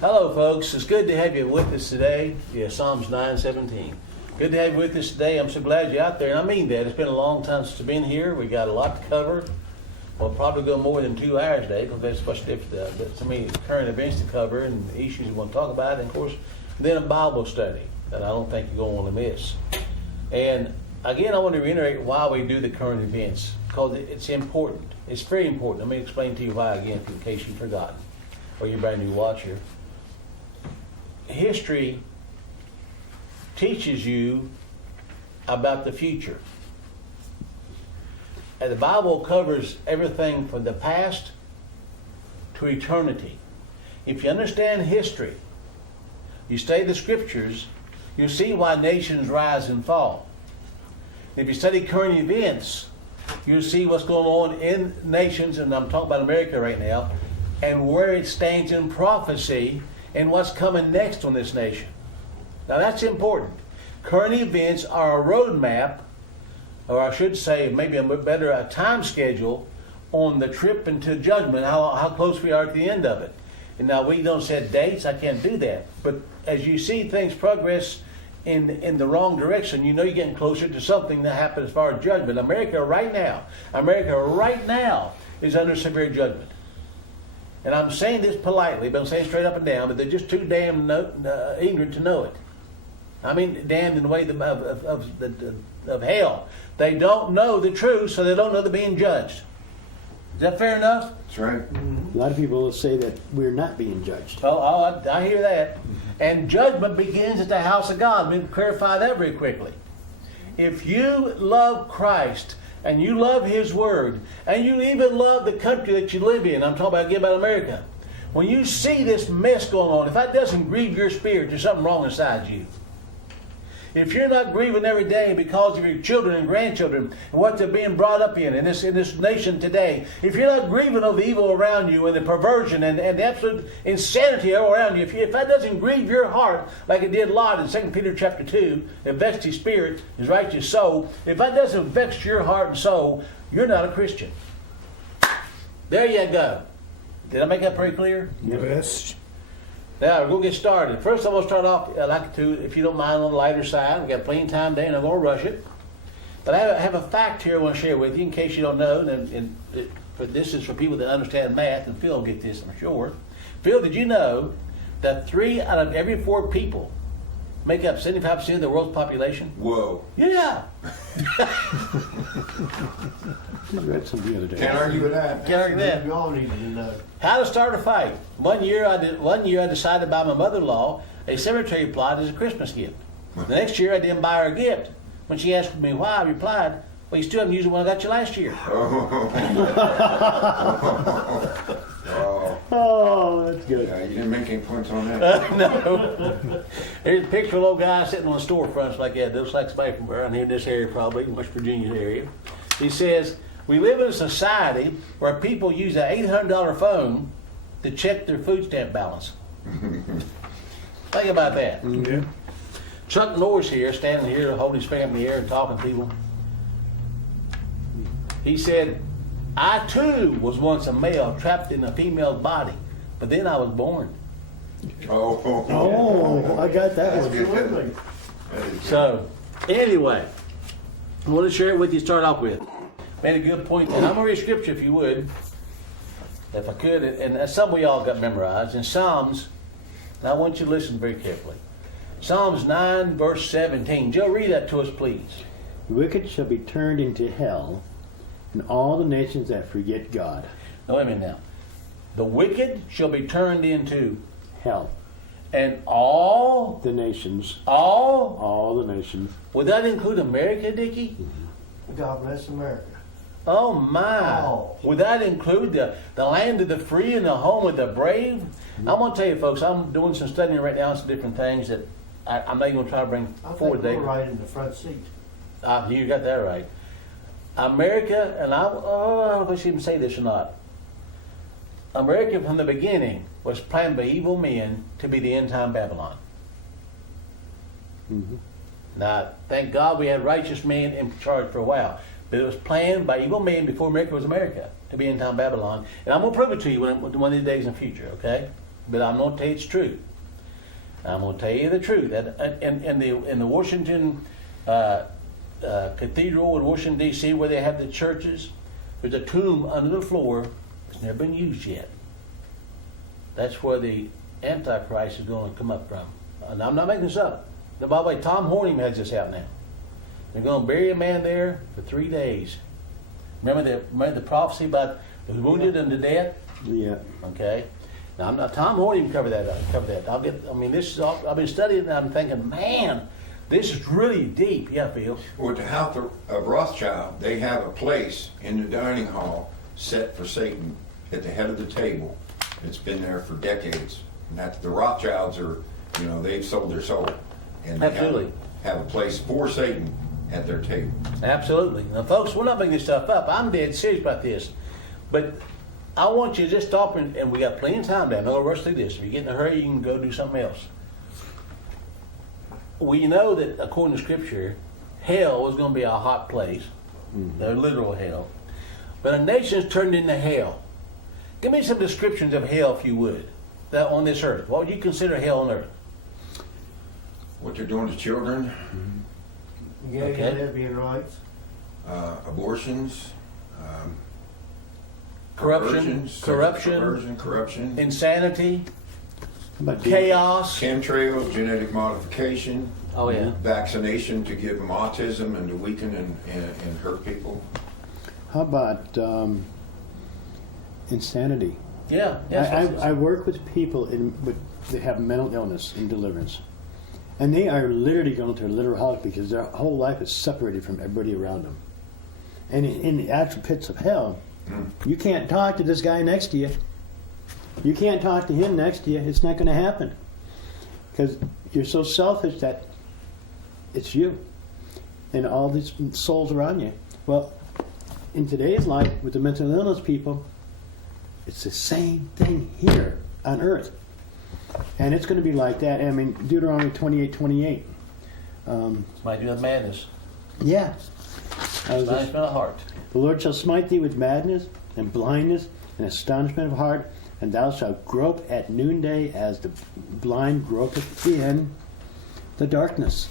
Hello, folks. It's good to have you with us today. Yeah, Psalms 9:17. Good to have you with us today. I'm so glad you're out there, and I mean that. It's been a long time since I've been here. We got a lot to cover. We'll probably go more than 2 hours today because there's so many current events to cover and issues we want to talk about, and of course, then a Bible study that I don't think you're going to want to miss. And again, I want to reiterate why we do the current events, because it's important. It's very important. Let me explain to you why again, in case you've forgotten, or you're a brand new watcher. History teaches you about the future. And the Bible covers everything from the past to eternity. If you understand history, you study the scriptures, you'll see why nations rise and fall. If you study current events, you'll see what's going on in nations, and I'm talking about America right now, and where it stands in prophecy and what's coming next on this nation. Now that's important. Current events are a roadmap, or I should say maybe a time schedule on the trip into judgment, how close we are at the end of it. And now we don't set dates, I can't do that. But as you see things progress in the wrong direction, you know you're getting closer to something that happens as far as judgment. America right now is under severe judgment. And I'm saying this politely, but I'm saying straight up and down, but they're just too damn ignorant to know it. I mean, damned in the way of hell. They don't know the truth, so they don't know they're being judged. Is that fair enough? That's right. Mm-hmm. A lot of people will say that we're not being judged. Oh, I hear that. And judgment begins at the house of God. Let me clarify that very quickly. If you love Christ, and you love His Word, and you even love the country that you live in, I'm talking about America, when you see this mess going on, if that doesn't grieve your spirit, there's something wrong inside you. If you're not grieving every day because of your children and grandchildren and what they're being brought up in this nation today, if you're not grieving over the evil around you and the perversion and the absolute insanity around you, if that doesn't grieve your heart like it did Lot in 2 Peter chapter 2, it vexed his spirit, his righteous soul, if that doesn't vex your heart and soul, you're not a Christian. There you go. Did I make that pretty clear? Yes. Now, we're going to get started. First, I'm going to start off, I'd like to, if you don't mind, on the lighter side. We've got plenty of time today, and I'm going to rush it. But I have a fact here I want to share with you, in case you don't know, and this is for people that understand math, and Phil will get this, I'm sure. Phil, did you know that 3 out of every 4 people make up 75% of the world's population? Whoa. Yeah. I read something the other day. Can't argue with that. Can't argue that. We all need to know. How to start a fight. One year I decided to buy my mother-in-law a cemetery plot as a Christmas gift. The next year I didn't buy her a gift. When she asked me why, I replied, well, you still haven't used the one I got you last year. Oh, that's good. Yeah, you didn't make any points on that. No. There's a picture of a little guy sitting on the storefronts like that. Looks like somebody from around here in this area, probably, West Virginia area. He says, we live in a society where people use an $800 phone to check their food stamp balance. Think about that. Yeah. Chuck Norris here, standing here holding his finger in the air and talking to people. He said, I too was once a male trapped in a female's body, but then I was born. Oh, I got that That's one. good. Absolutely. So, anyway, I want to share it with you to start off with. Made a good point there. I'm going to read scripture if you would, if I could, and some of y'all got memorized. In Psalms, and I want you to listen very carefully. Psalms 9, verse 17. Joe, read that to us, please. The wicked shall be turned into hell, and all the nations that forget God. Now, wait a minute now. The wicked shall be turned into Hell. and all The nations. the nations. would that include America, Dickie? God bless America. Oh my. Oh. Would that include the land of the free and the home of the brave? I'm going to tell you, folks, I'm doing some studying right now on some different things that I'm not even going to try to bring I think forward we're today. right in the front seat. You got that right. America, and I don't know if I should even say this or not. America from the beginning was planned by evil men to be the end time Babylon. Mm-hmm. Now, thank God we had righteous men in charge for a while. But it was planned by evil men before America was America to be end time Babylon. And I'm going to prove it to you one of these days in the future, okay? but I'm going to tell you it's true. I'm going to tell you the truth. That in the Washington Cathedral in Washington D.C., where they have the churches, there's a tomb under the floor that's never been used yet. That's where the Antichrist is going to come up from. And I'm not making this up. By the way, Tom Horning has this out now. They're going to bury a man there for 3 days. Remember the prophecy about the wounded and the dead? Yeah. Okay. Now I'm not. Tom Horning covered that up. This is all. I've been studying it and I'm thinking, man, this is really deep. Yeah, Phil. Well, at the house of Rothschild, they have a place in the dining hall set for Satan at the head of the table. It's been there for decades. And that the Rothschilds are, they've sold their soul. And they Absolutely. have a place for Satan at their table. Absolutely. Now, folks, we're not making this stuff up. I'm dead serious about this. But I want you to just stop and we got plenty of time now. I'm not going to rush through this. If you get in a hurry, you can go do something else. We know that according to Scripture, hell is going to be a hot place, a literal hell. But a nation's turned into hell. Give me some descriptions of hell, if you would, that on this earth. What would you consider hell on earth? What they're doing to children, Gay Okay. and lesbian rights. abortions, Corruption, corruption, insanity, How about chaos. chemtrails, genetic modification, Oh, yeah. vaccination to give them autism and to weaken and hurt people. How about insanity? Yeah. Yes, I work with people that have mental illness in deliverance. And they are literally going to a literal hell because their whole life is separated from everybody around them. And in the actual pits of hell, you can't talk to this guy next to you. You can't talk to him next to you. It's not going to happen. Because you're so selfish that it's you and all these souls around you. Well, in today's life, with the mental illness people, it's the same thing here on earth. And it's going to be like that. I mean, Deuteronomy 28:28. Might do with madness. Yeah. Astonishment of heart. The Lord shall smite thee with madness and blindness and astonishment of heart, and thou shalt grope at noonday as the blind gropeth in the darkness.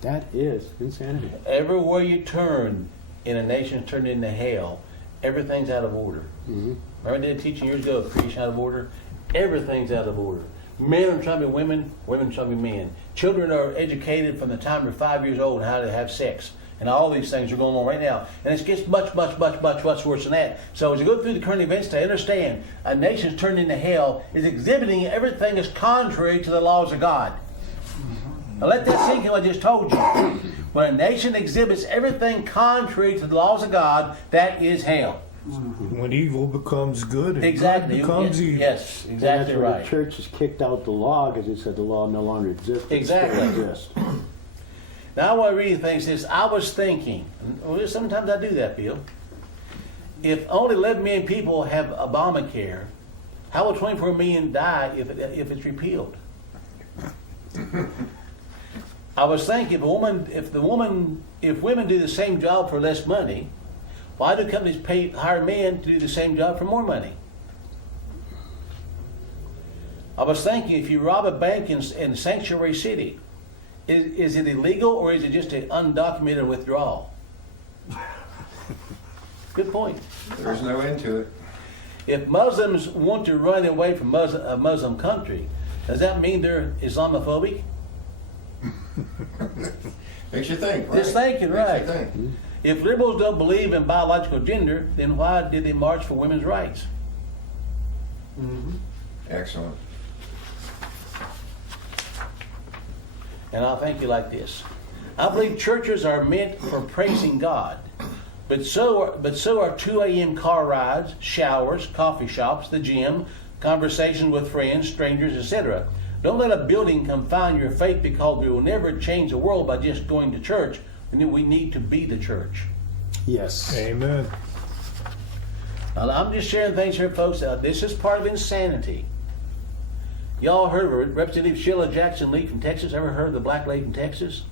That is insanity. Everywhere you turn in a nation turned into hell, everything's out of order. Mm-hmm. Remember I did a teaching years ago, creation out of order? Everything's out of order. Men are trying to be women, women are trying to be men. Children are educated from the time they're 5 years old how to have sex. And all these things are going on right now. And it gets much worse than that. So as you go through the current events to understand, a nation's turned into hell is exhibiting everything that's contrary to the laws of God. Now let that sink in what I just told you. When a nation exhibits everything contrary to the laws of God, that is hell. When evil becomes good and Exactly. good becomes evil. Yes, And exactly that's where right. the church has kicked out the law because they said the law no longer exists. It still Exactly. exists. Now I want to read things. This I was thinking. Well, sometimes I do that, Bill. If only 11 million people have Obamacare, how will 24 million die if it's repealed? I was thinking, if women do the same job for less money, why do companies hire men to do the same job for more money? I was thinking, if you rob a bank in Sanctuary City, is it illegal or is it just an undocumented withdrawal? Good point. There's no end to it. If Muslims want to run away from a Muslim country, does that mean they're Islamophobic? Makes you think, right? Just thinking, Makes you right. think. If liberals don't believe in biological gender, then why did they march for women's rights? Excellent. And I'll thank you like this. I believe churches are meant for praising God, but so are 2 a.m. car rides, showers, coffee shops, the gym, conversations with friends, strangers, etc. Don't let a building confine your faith because we will never change the world by just going to church. We need to be the church. Yes. Amen. Now, I'm just sharing things here, folks. This is part of insanity. Y'all heard of Representative Sheila Jackson Lee from Texas? Ever heard of the black lady from Texas?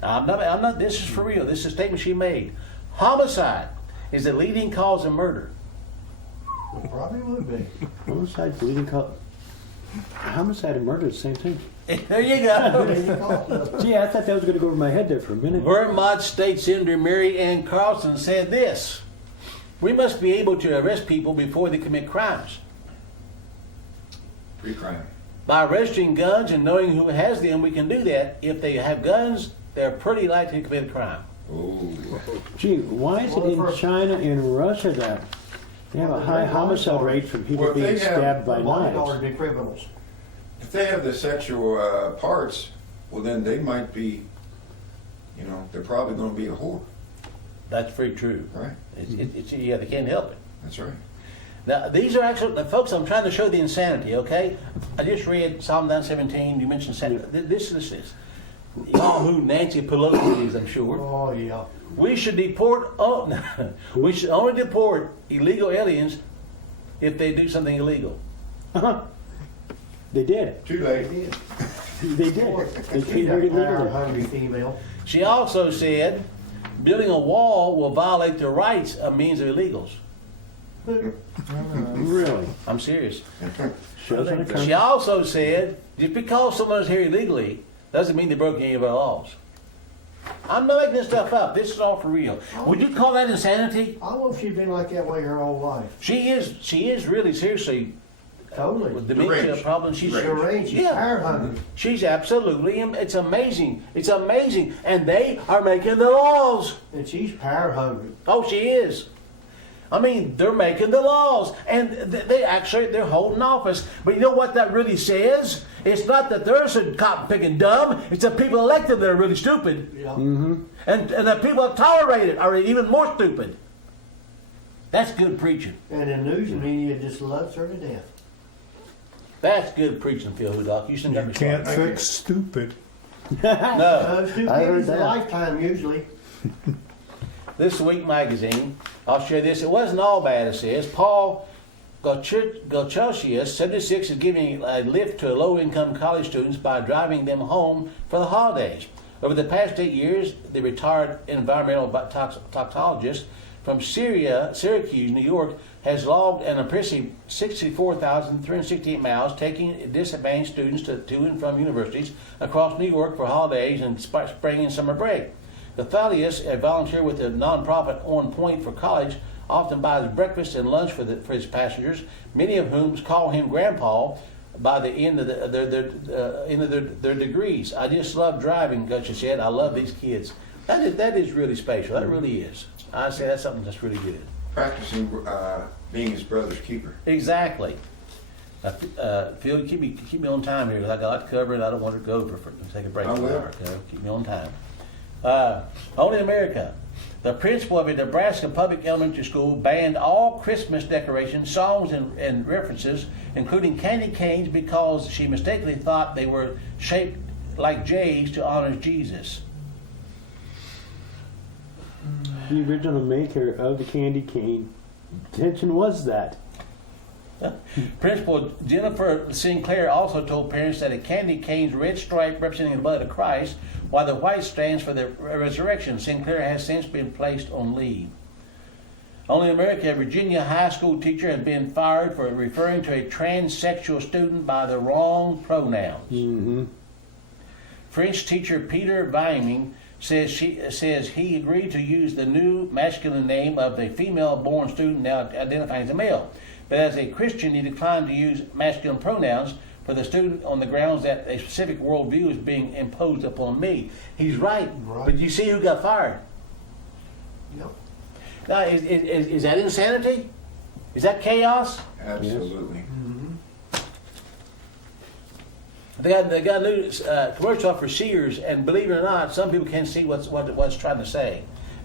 Now, I'm not. This is for real. This is a statement she made. Homicide is the leading cause of murder. It probably would be. Homicide, bleeding cup. Homicide and murder is the same thing. There you go. There you go. Gee, I thought that was going to go over my head there for a minute. Vermont State Senator Mary Ann Carlson said this: "We must be able to arrest people before they commit crimes. Pre-crime. By registering guns and knowing who has them, we can do that. If they have guns, they're pretty likely to commit a crime." Oh, Gee, why is it Well, in first- China and Russia that they have a high homicide rate from people Well, being they have- stabbed by Bodyguards knives? be criminals. if they have the sexual parts, well, then they might be, they're probably going to be a whore, That's very true. right? Yeah, they can't help it. That's right. Now, these are actually, folks, I'm trying to show the insanity, okay? I just read Psalm 9:17, you mentioned insanity. This is this. Y'all who Nancy Pelosi is, I'm sure. Oh, yeah. We should we should only deport illegal aliens if they do something illegal. Uh-huh. They did. Too late. They did. They treat her She's a illegally. power-hungry female. She also said, building a wall will violate the rights of millions of illegals. Really? I'm serious. Shows on a She also said, just because someone is here illegally doesn't mean they broke any of our laws. I'm not making this stuff up. This is all for real. Would you call that insanity? I don't know if she's been like that way her whole life. She is really seriously Totally. with dementia Deranged. problems. She's Deranged. She's Yeah. power-hungry. She's absolutely, it's amazing. It's amazing. And they are making the laws. And she's power-hungry. Oh, she is. I mean, they're making the laws, and they're holding office. But you know what that really says? It's not that they're so cotton picking dumb. It's the people elected that are really stupid, Yeah. and the people that tolerate it are even more stupid. That's good preaching. And the news media just loves her to death. That's good preaching, Phil Hudock. You You can't fix stupid. No. Two I heard kids a that. lifetime usually. This Week magazine, I'll share this. It wasn't all bad, it says. Paul Gochelsius, 76, is giving a lift to low-income college students by driving them home for the holidays. Over the past 8 years, the retired environmental toxicologist from Syracuse, New York, has logged an impressive 64,368 miles taking disadvantaged students to and from universities across New York for holidays and spring and summer break. Gathalius, a volunteer with the nonprofit On Point for College, often buys breakfast and lunch for his passengers, many of whom call him Grandpa by the end of their degrees. I just love driving, Gutcha said. I love these kids. That is really special. That really is. I say that's something that's really good. Practicing being his brother's keeper. Exactly. Phil, keep me on time here because I got a lot to cover and I don't want to go for take a break. I will. Okay? Keep me on time. Only in America. The principal of a Nebraska public elementary school banned all Christmas decorations, songs, and references, including candy canes, because she mistakenly thought they were shaped like J's to honor Jesus. The original maker of the candy cane intention was that. Principal Jennifer Sinclair also told parents that a candy cane's red stripe representing the blood of Christ, while the white stands for the resurrection. Sinclair has since been placed on leave. Only in America, a Virginia high school teacher has been fired for referring to a transsexual student by the wrong pronouns. Mm-hmm. French teacher Peter Weiming says he agreed to use the new masculine name of a female-born student now identifying as a male. But as a Christian, he declined to use masculine pronouns for the student on the grounds that a specific worldview is being imposed upon me. He's right. But you see who got fired? Yep. Now, is that insanity? Is that chaos? Absolutely. They got a new commercial for Sears, and believe it or not, some people can't see what it's trying to say.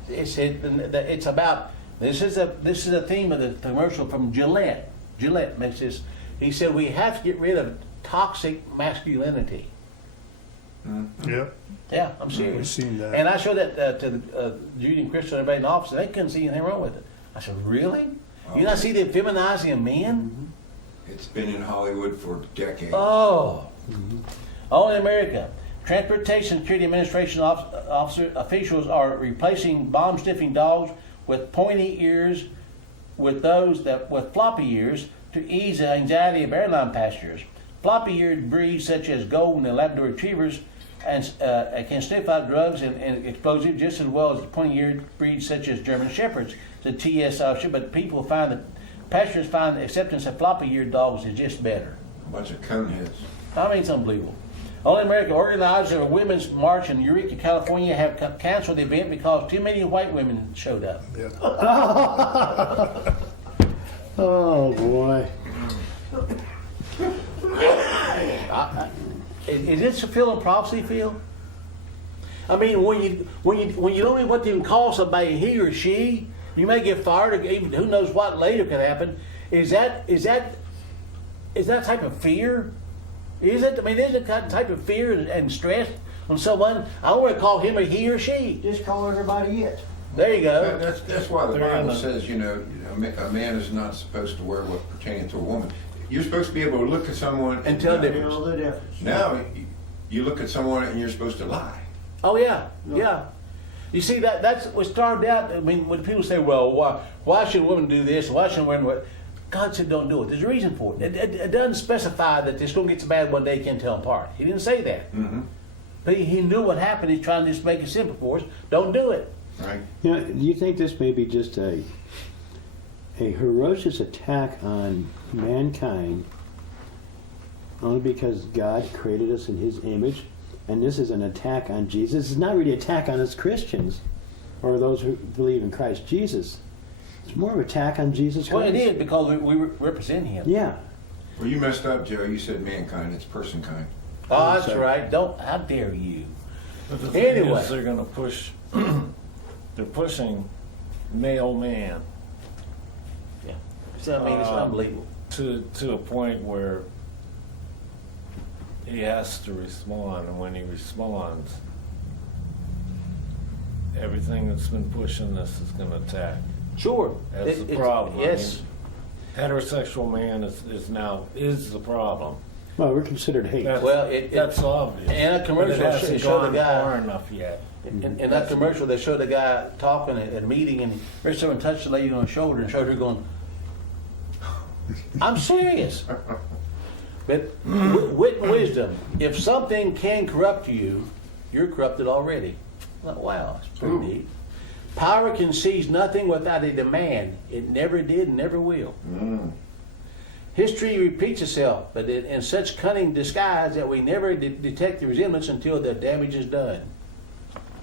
It's about this is a theme of the commercial from Gillette. Gillette makes this. He said we have to get rid of toxic masculinity. Yep. Yeah, I'm We've serious. seen that. And I showed that to Judy and Crystal and everybody in the office, and they couldn't see anything wrong with it. I said, really? You not see the feminizing of men? It's been in Hollywood for decades. Oh. Only in America. Transportation Security Administration officials are replacing bomb-sniffing dogs with pointy ears with those with floppy ears to ease the anxiety of airline passengers. floppy-eared breeds such as golden and Labrador retrievers and can sniff out drugs and explosives just as well as pointy-eared breeds such as German shepherds. The TS officer, but people find that pastors find the acceptance of floppy-eared dogs is just better. A bunch of coneheads. I mean, it's unbelievable. Only American organizers of a women's march in Eureka, California have canceled the event because too many white women showed up. Oh boy. Is this fulfilling prophecy, Phil? I mean, when you don't know what to even call somebody he or she, you may get fired, or even who knows what later could happen. Is that type of fear? Is it? I mean, is it that type of fear and stress on someone? I don't want to call him a he or she. Just call everybody it. There you go. That's why the Bible says, a man is not supposed to wear what pertaining to a woman. You're supposed to be able to look at someone And tell them. You know the difference. Now, you look at someone and you're supposed to lie. Oh yeah, yeah. You see that's what started out. I mean, when people say, "Well, why should women do this? Why should women?" God said, "Don't do it." There's a reason for it. It doesn't specify that this going gets bad one day, you can't tell them apart. He didn't say that. Mm-hmm. But he knew what happened. He's trying to just make it simple for us. Don't do it. Right? You know, do you think this may be just a ferocious attack on mankind only because God created us in His image, and this is an attack on Jesus? It's not really an attack on us Christians or those who believe in Christ Jesus. It's more of an attack on Jesus Christ. Well, it is because we represent Him. Yeah. Well, you messed up, Joe. You said mankind. It's person kind. Oh, that's right. Don't. How dare you? But the thing Anyway. is, they're going to push. They're pushing male man Yeah. So I mean, it's unbelievable. to a point where he has to respond, and when he responds, everything that's been pushing this is going to attack. Sure. That's the problem. I Yes. mean, heterosexual man is now the problem. Well, we're considered hate. Well, That's obvious. and a commercial But it hasn't showed the gone guy- far enough yet. In that commercial, they showed a guy talking at a meeting, and someone touched the lady on the shoulder and showed her going, "I'm serious." But wit and wisdom, if something can corrupt you, you're corrupted already. Like, wow, it's pretty neat. Power can seize nothing without a demand. It never did and never will. History repeats itself, but in such cunning disguise that we never detect the resemblance until the damage is done.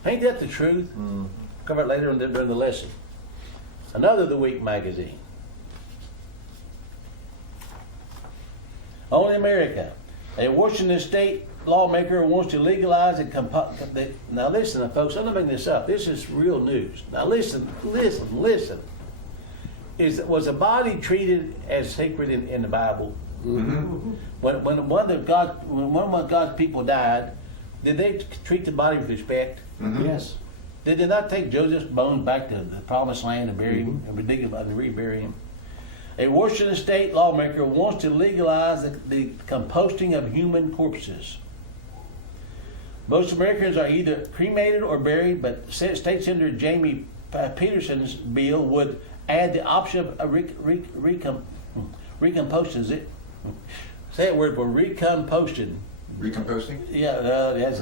Ain't that the truth? Cover it later during the lesson. Another of the Week magazine. Only America. A Washington state lawmaker wants to legalize now listen, folks, I'm not making this up. This is real news. Now listen. Was a body treated as sacred in the Bible? Mm-hmm. When one of God's people died, did they treat the body with respect? Mm-hmm. Yes. Did they not take Joseph's bones back to the promised land and bury him and rebury him? A Washington state lawmaker wants to legalize the composting of human corpses. Most Americans are either cremated or buried, but State Senator Jamie Peterson's bill would add the option of recomposting. Say that word for recomposting. Recomposting? Yeah, that's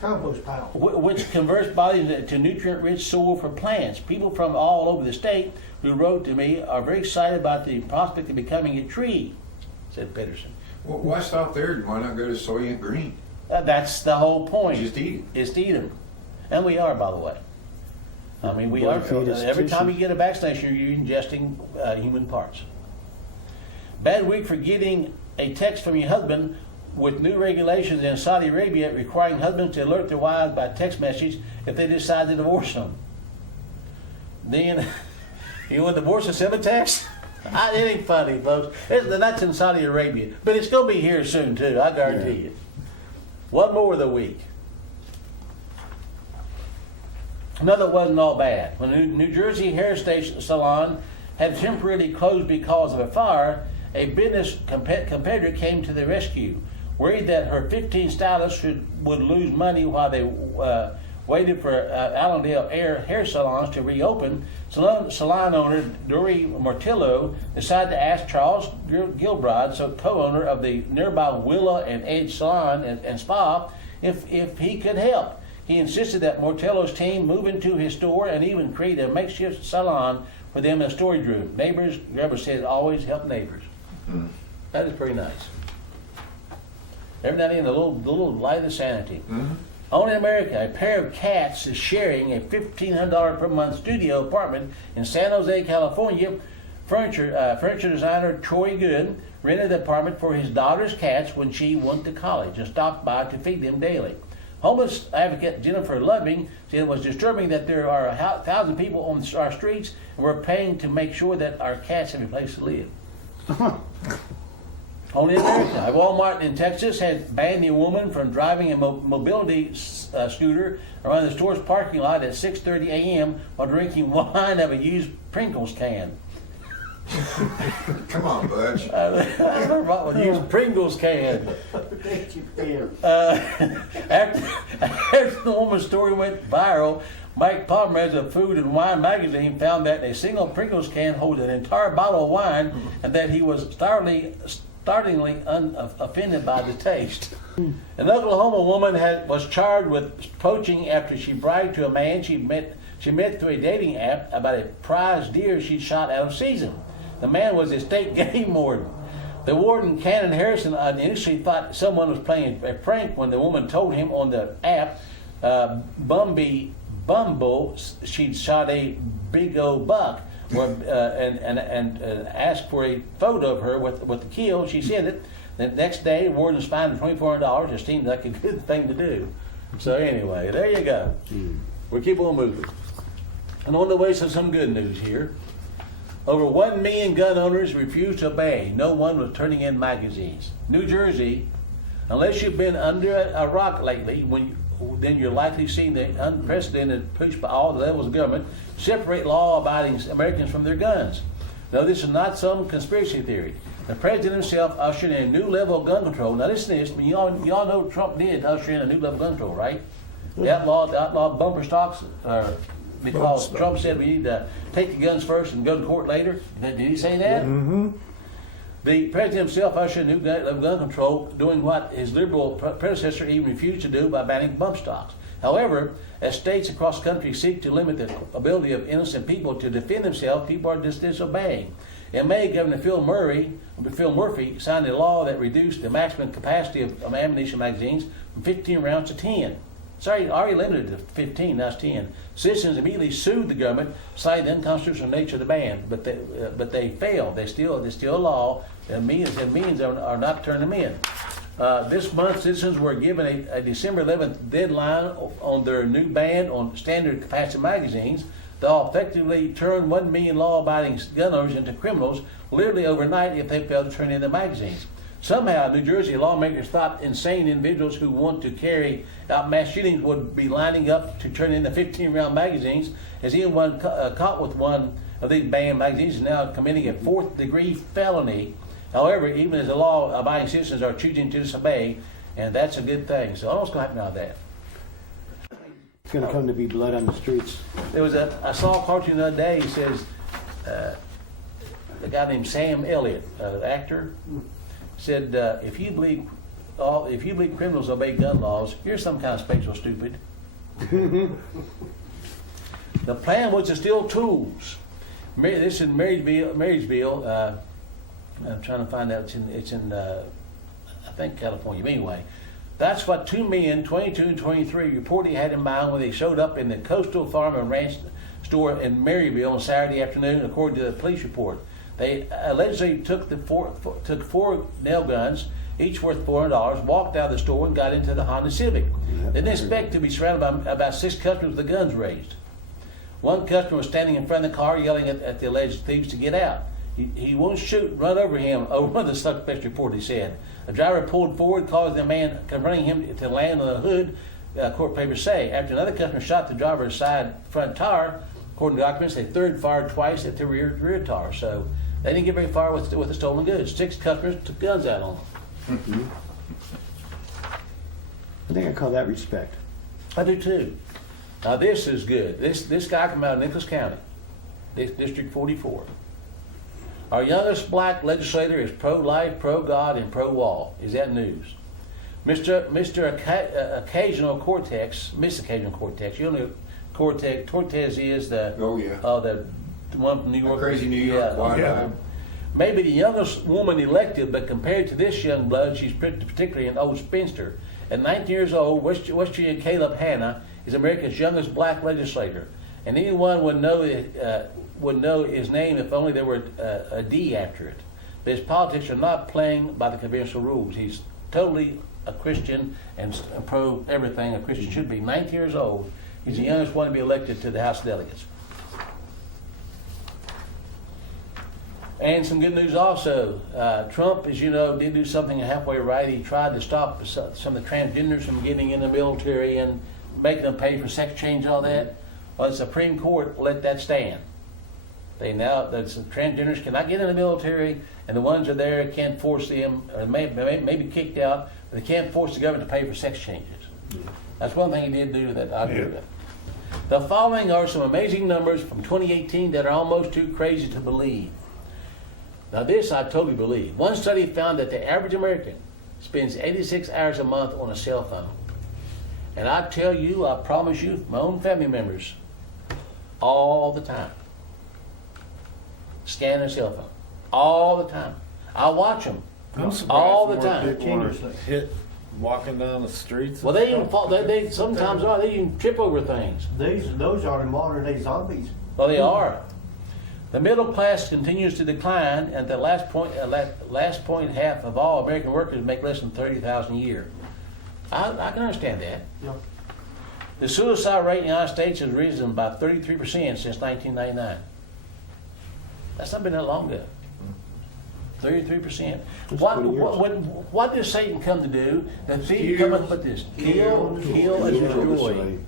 Compost pile. which converts bodies to nutrient-rich soil for plants. People from all over the state who wrote to me are very excited about the prospect of becoming a tree, said Peterson. Well, why stop there? Why not go to soy green? That's the whole point. Just eat it. Is to eat them. And we are, by the way. I mean, we are. Fetus Every time you tissue. get a vaccination, you're ingesting human parts. Bad week for getting a text from your husband with new regulations in Saudi Arabia requiring husbands to alert their wives by text message if they decide to divorce them. Then, you want to divorce and send a text? It ain't funny, folks. That's in Saudi Arabia. But it's going to be here soon, too. I guarantee you. One more of the week. Another wasn't all bad. When a New Jersey hair station salon had temporarily closed because of a fire, a business competitor came to the rescue, worried that her 15 stylists would lose money while they waited for Allendale hair salons to reopen, salon owner Dory Mortillo decided to ask Charles Gilbride, co-owner of the nearby Willa and Edge Salon and Spa, if he could help. He insisted that Mortillo's team move into his store and even create a makeshift salon for them in a storage room. Neighbors, Gerber said, always help neighbors. That is pretty nice. Every now and then, a little light of sanity. Only in America, a pair of cats is sharing a $1,500 per month studio apartment in San Jose, California. Furniture designer Troy Good rented the apartment for his daughter's cats when she went to college and stopped by to feed them daily. Homeless advocate Jennifer Loving said it was disturbing that there are 1,000 people on our streets and we're paying to make sure that our cats have a place to live. Only in America. A Walmart in Texas had banned a woman from driving a mobility scooter around the store's parking lot at 6:30 a.m. while drinking wine out of a used Pringles can. Come on, Butch. I remember what a used Pringles can. After the woman's story went viral, Mike Pomeranz of Food and Wine magazine found that a single Pringles can holds an entire bottle of wine and that he was startlingly unoffended by the taste. An Oklahoma woman was charged with poaching after she bragged to a man she met through a dating app about a prize deer she shot out of season. The man was a state game warden. The warden, Cannon Harrison, initially thought someone was playing a prank when the woman told him on the app, Bumble, she'd shot a big old buck, and asked for a photo of her with the kill. She sent it. The next day, the warden was fined $2,400. It seemed like a good thing to do. So anyway, there you go. We'll keep on moving. And on the way to some good news here. Over 1 million gun owners refused to obey. No one was turning in magazines. New Jersey, unless you've been under a rock lately, then you're likely seeing the unprecedented push by all the levels of government to separate law-abiding Americans from their guns. Now, this is not some conspiracy theory. The president himself ushered in a new level of gun control. Now, listen to this. You all know Trump did usher in a new level of gun control, right? The outlawed bumper stocks, because Trump said we need to take the guns first and go to court later. Did he say that? Mm-hmm. The president himself ushered in new level of gun control, doing what his liberal predecessor even refused to do by banning bump stocks. However, as states across the country seek to limit the ability of innocent people to defend themselves, people are just disobeying. In May, Governor Phil Murphy signed a law that reduced the maximum capacity of ammunition magazines from 15 rounds to 10. Sorry, already limited to 15, that's 10. Citizens immediately sued the government, citing the unconstitutional nature of the ban, but they failed. There's still a law, and millions are not turning them in. This month, citizens were given a December 11th deadline on their new ban on standard capacity magazines. They'll effectively turn 1 million law-abiding gun owners into criminals literally overnight if they fail to turn in their magazines. Somehow, New Jersey lawmakers thought insane individuals who want to carry out mass shootings would be lining up to turn in the 15-round magazines, as anyone caught with one of these banned magazines is now committing a 4th-degree felony. However, even as the law-abiding citizens are choosing to disobey, and that's a good thing. So I don't know what's going to happen out of that. It's going to come to be blood on the streets. I saw a cartoon the other day. He says, a guy named Sam Elliott, actor, said, if you believe criminals obey gun laws, you're some kind of special stupid. The plan was to steal tools. This is in Marysville. I'm trying to find out. It's in I think California. Anyway, that's what 2 men, 22 and 23, reportedly had in mind when they showed up in the Coastal Farm and Ranch store in Maryville on Saturday afternoon, according to the police report. They allegedly took four nail guns, each worth $400, walked out of the store and got into the Honda Civic. They didn't expect to be surrounded by about 6 customers with the guns raised. One customer was standing in front of the car yelling at the alleged thieves to get out. He won't shoot, run over him, over one of the suspects report, he said. The driver pulled forward, causing the man confronting him to land on the hood, court papers say. After another customer shot the driver's side front tire, according to documents, they third fired twice at the rear tire. So they didn't get very far with the stolen goods. 6 customers took guns out on them. I think I call that respect. I do too. Now this is good. This guy came out of Nicholas County, District 44. Our youngest black legislator is pro-life, pro-God, and pro-wall. Is that news? Mr. Occasional Cortex, Miss Occasional Cortex. You know Cortez is the the one from New York. Crazy New York. Yeah. Maybe the youngest woman elected, but compared to this young blood, she's particularly an old spinster. At 19 years old, Westrian Caleb Hanna is America's youngest black legislator, and anyone would know his name if only there were a D after it. But his politics are not playing by the conventional rules. He's totally a Christian and pro everything a Christian should be. 19 years old. He's the youngest one to be elected to the House of Delegates. And some good news also. Trump, as you know, did do something halfway right. He tried to stop some of the transgenders from getting in the military and making them pay for sex change and all that. Well, the Supreme Court let that stand. The transgenders cannot get in the military, and the ones that are there can't force them, or may be kicked out, but they can't force the government to pay for sex changes. That's one thing he did do that I agree with. The following are some amazing numbers from 2018 that are almost too crazy to believe. Now this I totally believe. One study found that the average American spends 86 hours a month on a cell phone. And I tell you, I promise you, my own family members, all the time, scan their cell phone. All the time. I watch them. All the time. Hit walking down the streets. Well, they even fall. They sometimes are. They even trip over things. Those are the modern day zombies. Well, they are. The middle class continues to decline, and the last point half of all American workers make less than $30,000 a year. I can understand that. Yeah. The suicide rate in the United States has risen by 33% since 1999. That's not been that long ago. 33%. What does Satan come to do? Does he come up with this? Kill, and destroy.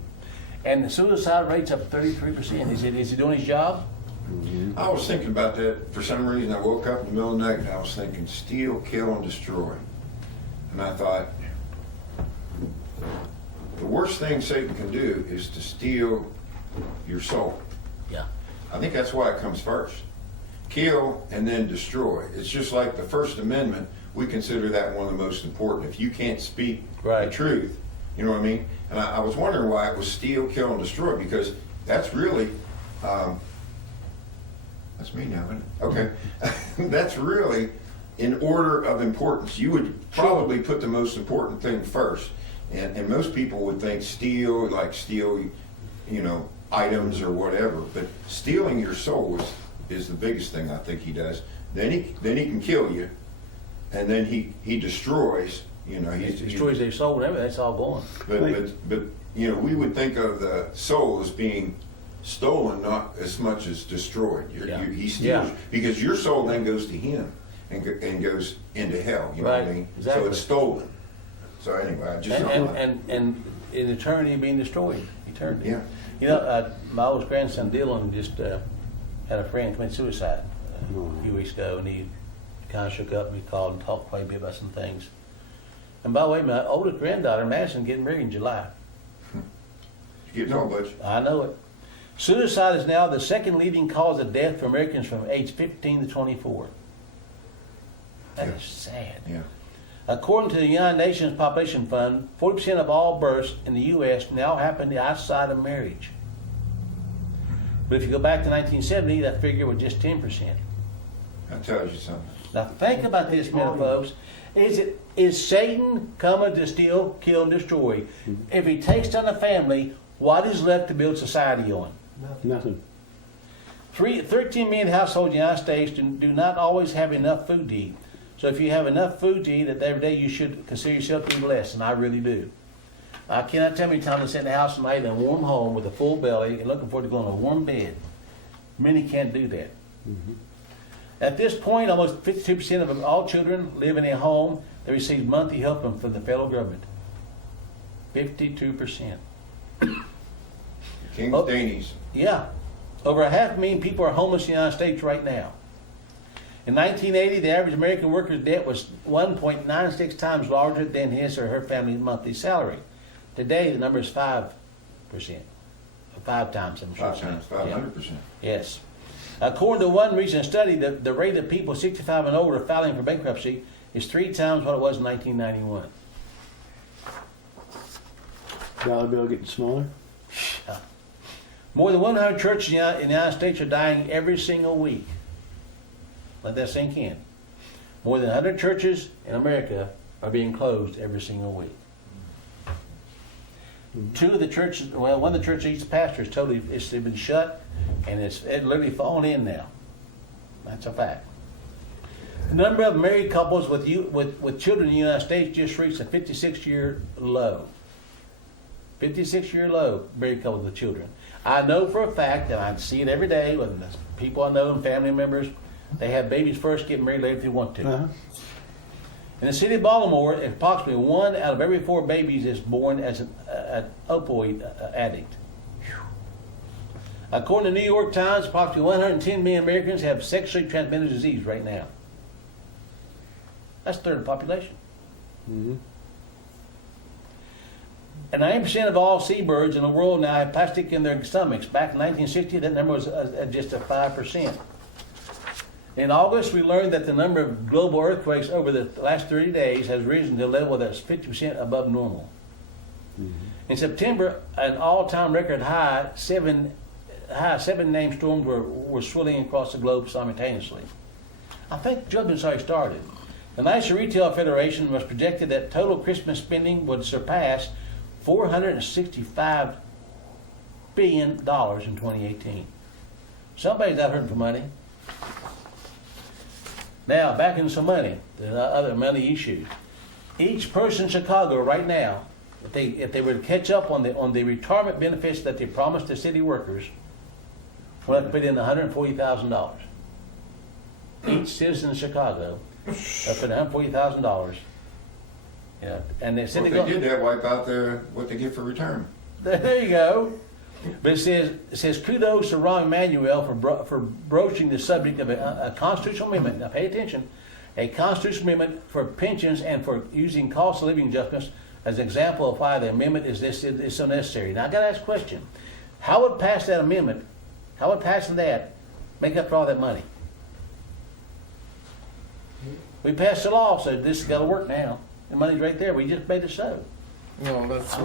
And the suicide rate's up 33%. Is he doing his job? I was thinking about that for some reason. I woke up in the middle of the night and I was thinking, steal, kill, and destroy. And I thought, the worst thing Satan can do is to steal your soul. Yeah. I think that's why it comes first. Kill and then destroy. It's just like the First Amendment. We consider that one of the most important. If you can't speak the truth, you know what I mean? And I was wondering why it was steal, kill, and destroy, because that's really, that's me now, isn't it? Okay. That's really in order of importance. You would probably put the most important thing first. And most people would think steal, items or whatever. But stealing your soul is the biggest thing I think he does. Then he can kill you, and then he destroys. He destroys their soul and everything. That's all gone. But we would think of the soul as being stolen, not as much as destroyed. He steals because your soul then goes to him and goes into hell. You know what I mean? Exactly. So it's stolen. So anyway, I just and in eternity being destroyed. Eternity. Yeah. My oldest grandson Dylan just had a friend commit suicide a few weeks ago, and he kind of shook up and he called and talked quite a bit about some things. And by the way, my oldest granddaughter Madison getting married in July. You're getting old, Butch. I know it. Suicide is now the second leading cause of death for Americans from age 15 to 24. That is sad. Yeah. According to the United Nations Population Fund, 40% of all births in the U.S. now happen outside of marriage. But if you go back to 1970, that figure was just 10%. That tells you something. Now think about this, men and folks. Is Satan coming to steal, kill, and destroy? If he takes down a family, what is left to build society on? Nothing. 13 million households in the United States do not always have enough food to eat. So if you have enough food to eat every day, you should consider yourself to be blessed, and I really do. I cannot tell you times I sit in the house at night in a warm home with a full belly and looking forward to going to a warm bed. Many can't do that. Mm-hmm. At this point, almost 52% of all children live in a home that receives monthly help from the federal government. 52%. King's Dainies. Yeah. Over 500,000 people are homeless in the United States right now. In 1980, the average American worker's debt was 1.96 times larger than his or her family's monthly salary. Today, the number is 5%. 5 times. I'm sure. 5 times, 500%. Yes. According to one recent study, the rate of people 65 and older filing for bankruptcy is 3 times what it was in 1991. Dollar bill getting smaller. More than 100 churches in the United States are dying every single week. Let that sink in. More than 100 churches in America are being closed every single week. Two of the churches, well, one of the churches, each pastor is totally, it's been shut, and it's literally fallen in now. That's a fact. The number of married couples with children in the United States just reached a 56-year low. 56-year low, married couples with children. I know for a fact, and I see it every day with people I know and family members, they have babies first, get married later if they want to. Uh-huh. In the city of Baltimore, approximately 1 out of every 4 babies is born as an opioid addict. Whew. According to the New York Times, approximately 110 million Americans have sexually transmitted disease right now. That's a third of the population. Mm-hmm. And 90% of all seabirds in the world now have plastic in their stomachs. Back in 1960, that number was just at 5%. In August, we learned that the number of global earthquakes over the last 30 days has risen to a level that's 50% above normal. Mm-hmm. In September, an all-time record high, 7 named storms were swirling across the globe simultaneously. I think judgment's already started. The National Retail Federation was projected that total Christmas spending would surpass $465 billion in 2018. Somebody's out hurting for money. Now, back into some money, the other money issues. Each person in Chicago right now, if they were to catch up on the retirement benefits that they promised the city workers, will have to put in $140,000. Each citizen in Chicago will put $140,000. Yeah, and they said Well, if they did that, wipe out what they get for retirement. There you go. But it says kudos to Rahm Emanuel for broaching the subject of a constitutional amendment. Now pay attention, a constitutional amendment for pensions and for using cost of living adjustments as an example of why the amendment is so necessary. Now I got to ask a question: how would pass that amendment? How would passing that make up for all that money? We passed the law, so this has got to work now. The money's right there. We just made it so. No, that's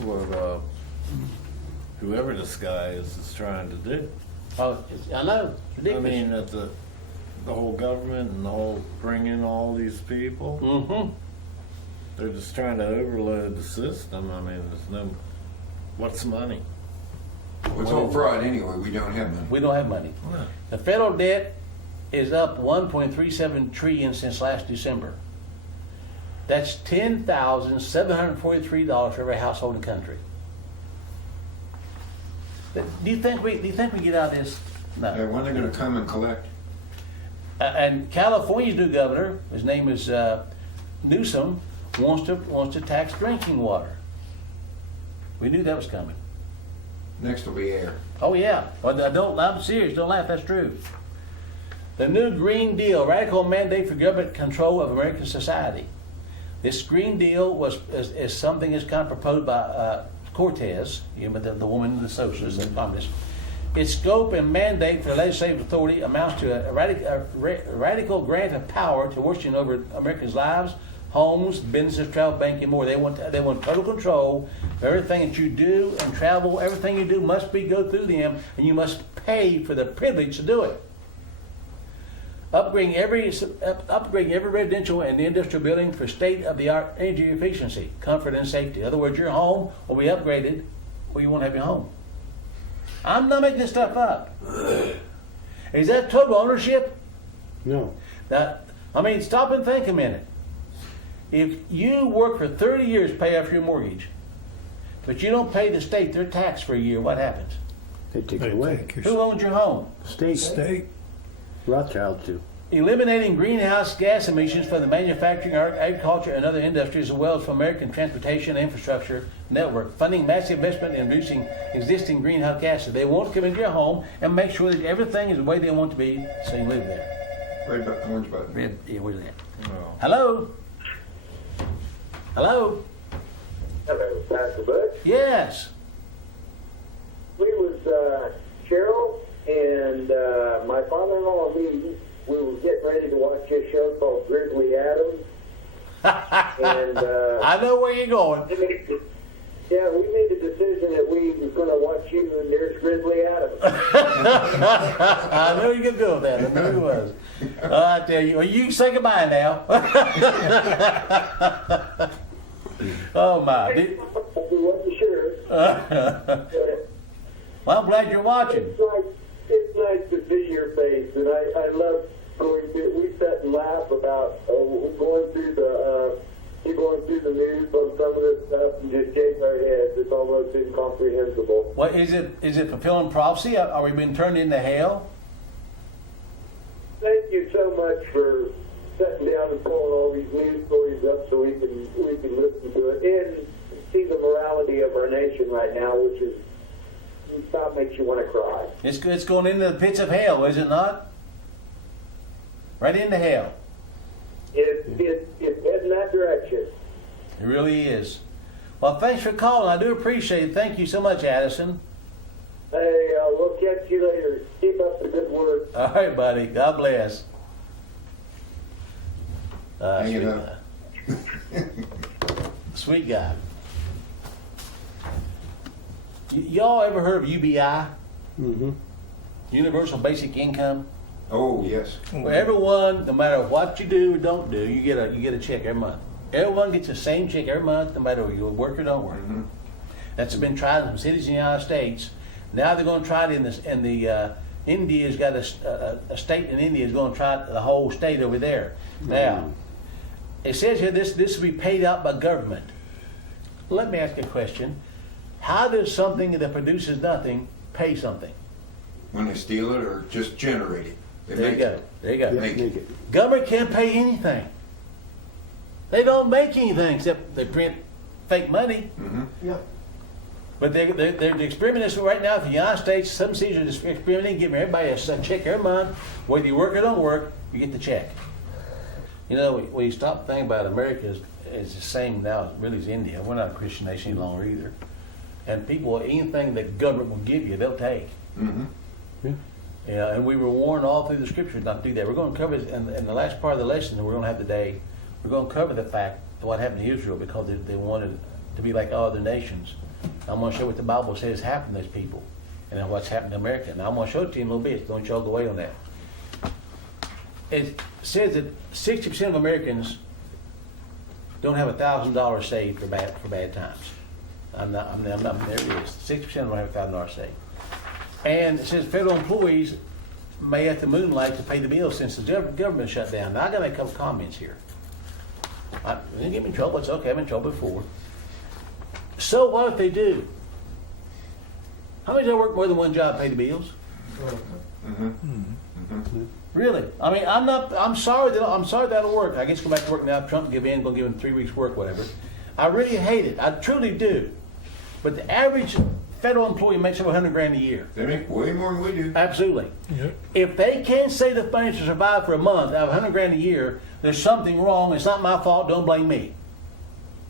what whoever this guy is trying to do. Oh, I know. It's ridiculous. I mean, that the whole government and the whole bring in all these people, Mm-hmm. they're just trying to overload the system. I mean, there's no, what's money? Well, it's all fraud anyway. We don't have none. We don't have money. No. The federal debt is up $1.37 trillion since last December. That's $10,743 for every household in the country. Do you think we get out of this? No. When are they going to come and collect? And California's new governor, his name is Newsom, wants to tax drinking water. We knew that was coming. Next will be air. Oh yeah. Well, I'm serious. Don't laugh. That's true. The new Green Deal, radical mandate for government control of American society. This Green Deal is something that's kind of proposed by Cortez, the woman, the socialist, and communist. Its scope and mandate for the legislative authority amounts to a radical grant of power to Washington over Americans' lives, homes, businesses, travel, banking, more. They want total control of everything that you do and travel. Everything you do must go through them, and you must pay for the privilege to do it. Upgrading every residential and industrial building for state-of-the-art energy efficiency, comfort, and safety. In other words, your home will be upgraded or you won't have your home. I'm not making this stuff up. Is that total ownership? No. Now, I mean, stop and think a minute. If you work for 30 years to pay off your mortgage, but you don't pay the state their tax for a year, what happens? They take it away. Who owns your home? State. Rothschilds do. Eliminating greenhouse gas emissions from the manufacturing, agriculture, and other industries, as well as from American transportation and infrastructure network. Funding massive investment in reducing existing greenhouse gases. They want to come into your home and make sure that everything is the way they want it to be, so you live there. Red button, orange button. Red, yeah, where's that? No. Hello? Hello? Hello, Pastor Butch. Yes. Cheryl and my father-in-law and me, we were getting ready to watch this show called Grizzly Adams. And I know where you're going. we made the decision that we were going to watch you, and there's Grizzly Adams. I knew you could do that. I knew he was. I tell you, well, you can say goodbye now. Oh my! We wasn't sure. Well, I'm glad you're watching. It's nice to see your face, and I love going through. We sat and laugh about going through the news on some of this stuff and just shake our heads. It's almost incomprehensible. What is it? Is it fulfilling prophecy? Are we being turned into hell? Thank you so much for sitting down and pulling all these news stories up so we can listen to it and see the morality of our nation right now, which is about makes you want to cry. It's going into the pits of hell, is it not? Right into hell. It's heading that direction. It really is. Well, thanks for calling. I do appreciate it. Thank you so much, Addison. Hey, we'll catch you later. Keep up the good work. All right, buddy. God bless. Hang it Sweet up. guy. Sweet guy. Y'all ever heard of UBI? Mm-hmm. Universal Basic Income? Oh, yes. Where everyone, no matter what you do or don't do, you get a check every month. Everyone gets the same check every month, no matter whether you work or don't work. Mm-hmm. That's been tried in some cities in the United States. Now they're going to try it India's got a state in India is going to try the whole state over there. Now, it says here this will be paid out by government. Let me ask you a question. How does something that produces nothing pay something? When they steal it or just generate it. They There you make go. it. There you go. Make it. Make it. Government can't pay anything. They don't make anything except they print fake money. Mm-hmm. Yeah. But they're experimenting right now for the United States. Some cities are just experimenting, giving everybody a check every month. Whether you work or don't work, you get the check. You know, we stop thinking about America is the same now really as India. We're not a Christian nation any longer either. And people, anything that government will give you, they'll take. Mm-hmm. Yeah, and we were warned all through the scriptures not to do that. We're going to cover it in the last part of the lesson that we're going to have today. We're going to cover the fact of what happened to Israel because they wanted to be like all other nations. I'm going to show what the Bible says happened to those people and then what's happened to America. And I'm going to show it to you in a little bit. Don't y'all go away on that. It says that 60% of Americans don't have $1,000 saved for bad times. I'm not, there it is. 60% don't have $1,000 saved. And it says federal employees may have to moonlight to pay the bills since the government shut down. Now, I got to make a couple comments here. Didn't get me in trouble. It's okay. I've been in trouble before. So what if they do? How many of you work more than one job to pay the bills? Really? I mean, I'm sorry that'll work. I guess go back to work now. Trump gonna give him 3 weeks work, whatever. I really hate it. I truly do. But the average federal employee makes over $100,000 a year. They make way more than we do. Absolutely. Yep. If they can't save the money to survive for a month out of $100,000 a year, there's something wrong. It's not my fault. Don't blame me.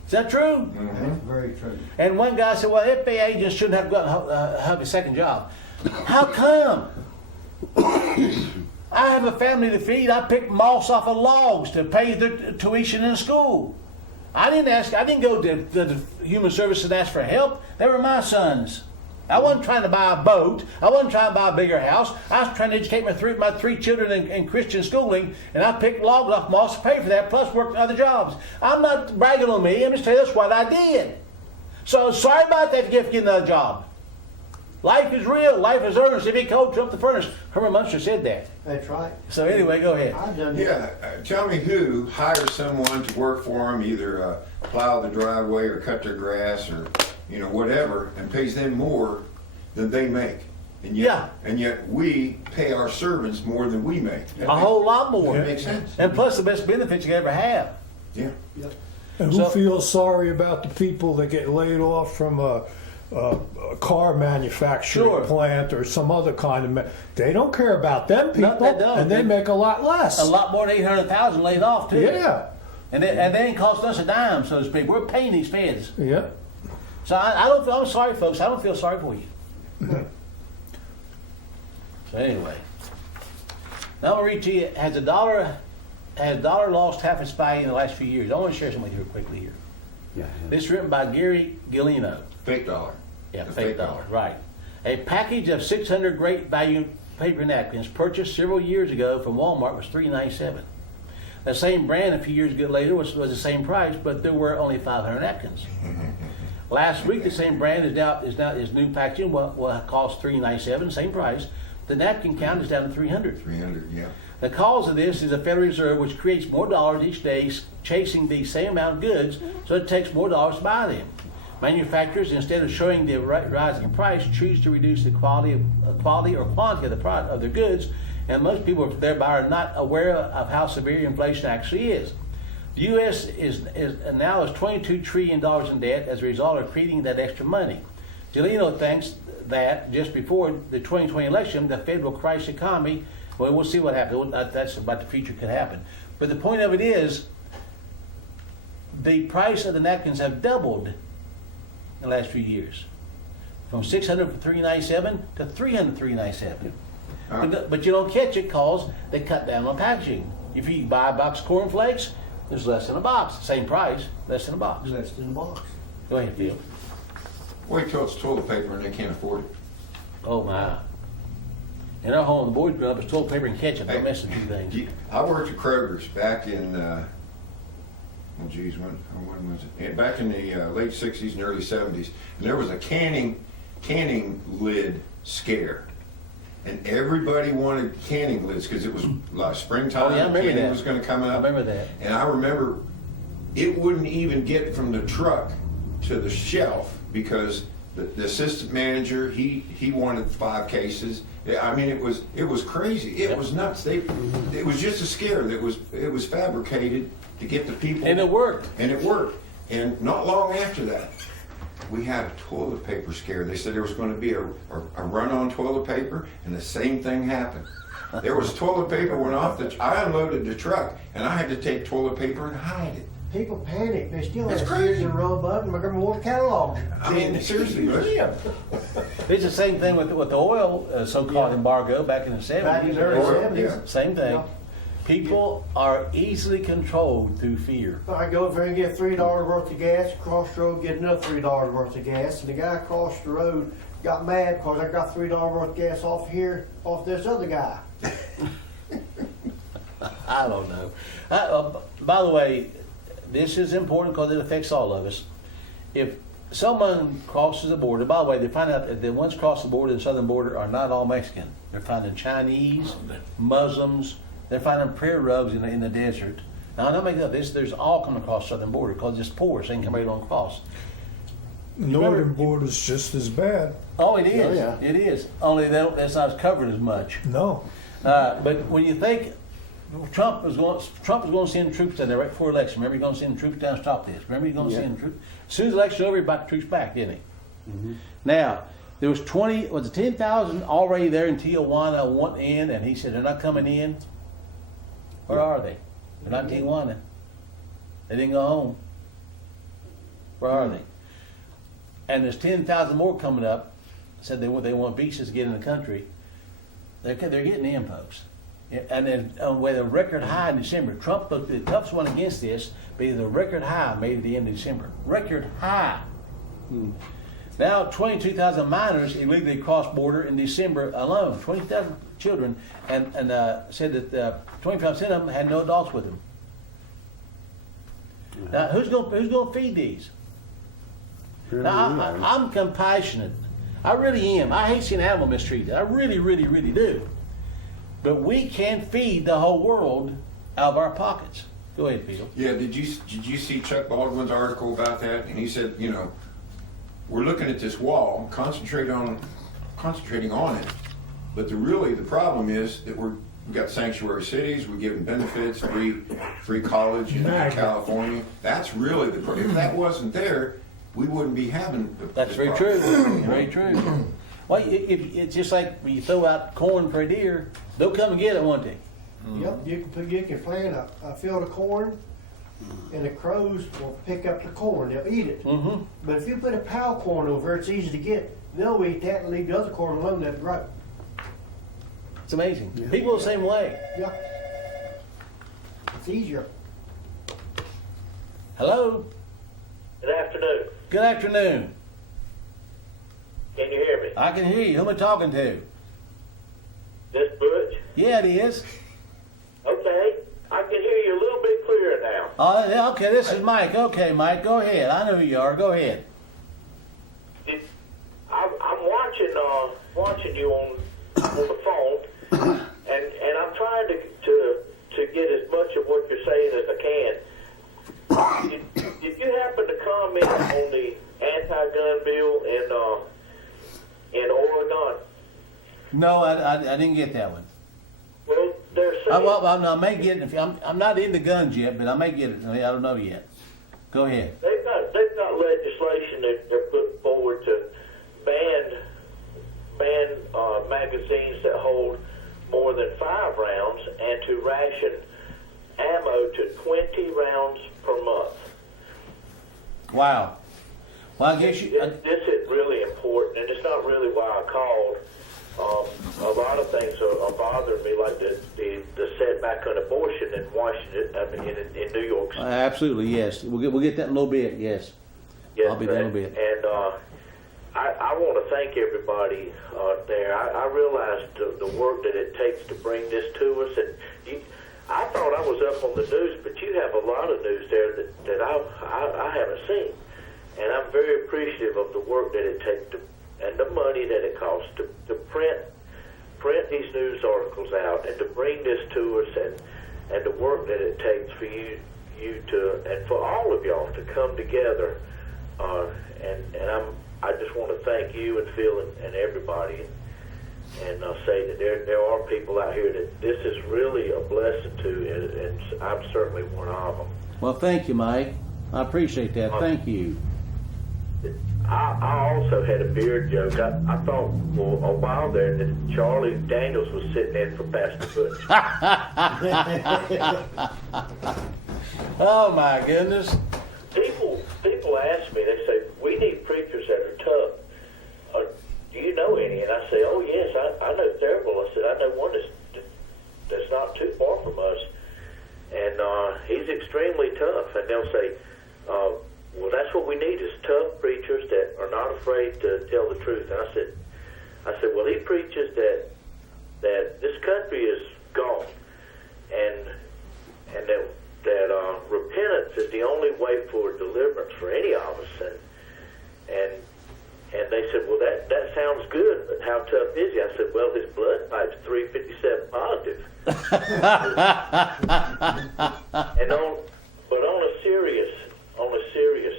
Is that true? That's very true. And one guy said, well, FBI agents shouldn't have to go out and have a second job. How come? I have a family to feed. I pick moss off of logs to pay their tuition in school. I didn't go to the human services and ask for help. They were my sons. I wasn't trying to buy a boat. I wasn't trying to buy a bigger house. I was trying to educate my three children in Christian schooling, and I picked logs off moss to pay for that, plus worked other jobs. I'm not bragging on me. I'm just telling you that's what I did. So sorry about that if you get another job. Life is real. Life is earnest. If he cold, jump the furnace. Herman Munster said that. That's right. So anyway, go ahead. I've done that. Yeah, tell me who hires someone to work for them, either plow the driveway or cut their grass or whatever, and pays them more than they make. And yet we pay our servants more than we make. A whole lot more. That makes sense. And plus the best benefits you ever have. Yeah. And who So- feels sorry about the people that get laid off from a car manufacturing Sure. plant or some other kind of... They don't care about them people, No, they don't. and they make a lot less. A lot more than 800,000 laid off too. Yeah, And they ain't cost us a dime, so to speak. We're paying these feds. yeah. So I'm sorry, folks. I don't feel sorry for you. So anyway, now I'm gonna read to you. Has the dollar lost half its value in the last few years? I want to share something with you real quickly here. Yeah. This is written by Gary Gallino. Fake dollar. Yeah, The fake dollar, right. A package of 600 great value paper napkins purchased several years ago from Walmart was $3.97. The same brand a few years later was the same price, but there were only 500 napkins. Last week, the same brand is new packaging will cost $3.97, same price. The napkin count is down to 300. 300, yeah. The cause of this is the Federal Reserve, which creates more dollars each day, chasing the same amount of goods, so it takes more dollars to buy them. Manufacturers, instead of showing the rising price, choose to reduce the quality or quantity of their goods, and most people thereby are not aware of how severe inflation actually is. The U.S. is now $22 trillion in debt as a result of creating that extra money. Gallino thinks that just before the 2020 election, the Fed will crash the economy. Well, we'll see what happens. That's about the future could happen. But the point of it is, the price of the napkins have doubled in the last few years, from $600 for $3.97 to $300 $3.97. But you don't catch it because they cut down on packaging. If you buy a box of cornflakes, there's less in a box. Same price, less in a box. Less than a box. Go ahead, Phil. Wait till it's toilet paper and they can't afford it. Oh my. In our home, the boys grew up with toilet paper and ketchup. Don't mess with two things. I worked at Kroger's back in, when was it? Yeah, back in the late 60s and early 70s. And there was a canning lid scare. And everybody wanted canning lids because it was like springtime. Oh, yeah, I remember canning that. was going to come out. I remember that. And I remember it wouldn't even get from the truck to the shelf because the assistant manager, he wanted 5 cases. I mean, it was crazy. It was nuts. It was just a scare. It was fabricated to get the people. And it worked. And it worked. And not long after that, we had a toilet paper scare. They said there was going to be a run on toilet paper, and the same thing happened. There was toilet paper went off. I unloaded the truck, and I had to take toilet paper and hide it. People panic. They still It's have crazy. Sears and Roebuck and McGregor catalog. I mean, seriously, Butch. Yeah. It's the same thing with the oil so-called embargo back in the 70s. Back in the early Oil, 70s. yeah. Same thing. Yeah. People are easily controlled through fear. I go over there and get $3 worth of gas, cross the road, get another $3 worth of gas, and the guy across the road got mad because I got $3 worth of gas off this other guy. I don't know. By the way, this is important because it affects all of us. If someone crosses the border, by the way, they find out that the ones cross the border, the southern border, are not all Mexican. They're finding Chinese, Muslims. They're finding prayer rugs in the desert. Now, I'm not making up this. There's all coming across the southern border because it's poor, so they can come right on across. Northern border's just as bad. Oh, it is. Oh, yeah. It is. Only that's not as covered as much. No. But when you think Trump was going to send troops down there right before election. Remember, he's going to send troops down to stop this. Remember, he's going to send troops. As soon as the election's over, he brought the troops back, didn't he? Mm-hmm. Now, there was 10,000 already there in Tijuana wanting in, and he said they're not coming in. Where are they? They're not in Tijuana. They didn't go home. Where are they? And there's 10,000 more coming up. Said they want visas to get in the country. They're getting in, folks. And then with a record high in December, Trump looked the toughest one against this, be the record high made at the end of December. Record high. Now 22,000 minors illegally crossed border in December alone. 20,000 children, and said that 25% of them had no adults with them. Now who's going to feed these? Now I'm compassionate. I really am. I hate seeing animals mistreated. I really, really, really do. But we can't feed the whole world out of our pockets. Go ahead, Phil. Yeah, did you see Chuck Baldwin's article about that? And he said, we're looking at this wall, concentrating on it. But the problem is that we've got sanctuary cities, we're giving benefits, free college in California. That's really if that wasn't there, we wouldn't be having That's very true. Very true. Well, it's just like when you throw out corn for a deer, they'll come and get it, won't they? Yep, you can plant a field of corn, and the crows will pick up the corn. They'll eat it. Mm-hmm. But if you put a pow corn over, it's easy to get. They'll eat that and leave the other corn alone. That's right. It's amazing. People the same way. Yeah. It's easier. Hello? Good afternoon. Good afternoon. Can you hear me? I can hear you. Who am I talking to? This Butch? Yeah, it is. Okay. I can hear you a little bit clearer now. Oh, yeah, okay, this is Mike. Okay, Mike, go ahead. I know who you are. Go ahead. I'm watching you on the phone, and I'm trying to get as much of what you're saying as I can. Did you happen to comment on the anti-gun bill in Oregon? No, I didn't get that one. Well, they're saying I may get it. I'm not into guns yet, but I may get it. I don't know yet. Go ahead. they've got legislation that they're putting forward to ban magazines that hold more than 5 rounds and to ration ammo to 20 rounds per month. Wow. Well, I guess you. This is really important, and it's not really why I called. A lot of things are bothering me, like the setback on abortion in Washington, in New York. Absolutely, yes. We'll get that in a little bit. Yes. Yes, I'll be there in a bit. And I want to thank everybody there. I realized the work that it takes to bring this to us, and I thought I was up on the news, but you have a lot of news there that I haven't seen, and I'm very appreciative of the work that it takes and the money that it costs to print these news articles out and to bring this to us, and the work that it takes for you to, and for all of y'all to come together, and I just want to thank you and Phil and everybody, and say that there are people out here that this is really a blessing to, and I'm certainly one of them. Well, thank you, Mike. I appreciate that. Thank you. I also had a beard joke. I thought for a while there that Charlie Daniels was sitting in for Pastor Butch. Oh my goodness. People ask me, they say, we need preachers that are tough. Do you know any? And I say, oh yes, I know several. I said, I know one that's not too far from us, and he's extremely tough. And they'll say, well, that's what we need is tough preachers that are not afraid to tell the truth. And I said, well, he preaches that this country is gone, and that repentance is the only way for deliverance for any of us. And they said, well, that sounds good, but how tough is he? I said, well, his blood type's 357 positive. And on a serious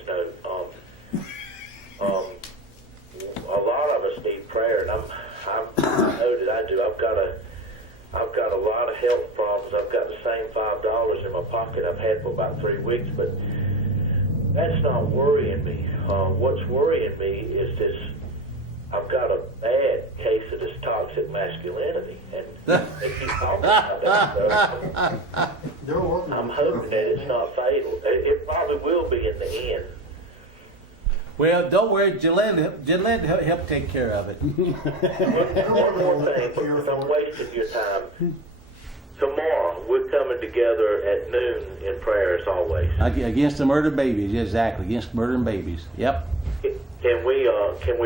note, a lot of us need prayer, and I know that I do. I've got a lot of health problems. I've got the same $5 in my pocket I've had for about 3 weeks, but that's not worrying me. What's worrying me is this. I've got a bad case of this toxic masculinity, and they keep talking about that stuff. They're working I'm on hoping that it's not fatal. It probably will be in the end. Well, don't worry, Gillette help take care of it. One more thing, because I'm wasting your time. Tomorrow, we're coming together at noon in prayer as always. Against the murdered babies, exactly. Against murdering babies. Yep. Can we